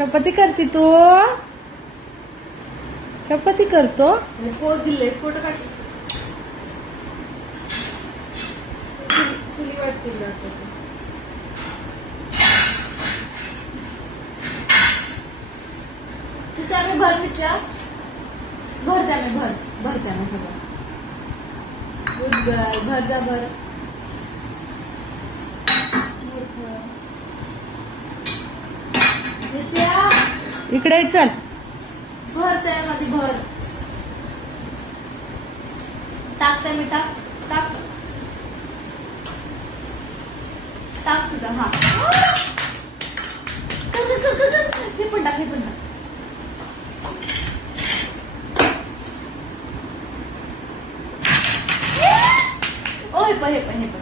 चपाती करते तू चपाती करतो पोज दिले फोटो काढ चुली वाटते तिथे आम्ही भर घेतल्या भरते आम्ही भरते आम्ही सगळं गुड गर्ल भर जा भर इकडे ये, चल भर त्यामध्ये भर टाकते मी टाक टाक टाक तुझा हा कर, कर, कर, कर, कर. हे पण टाक हे पण टाक ओ हे पण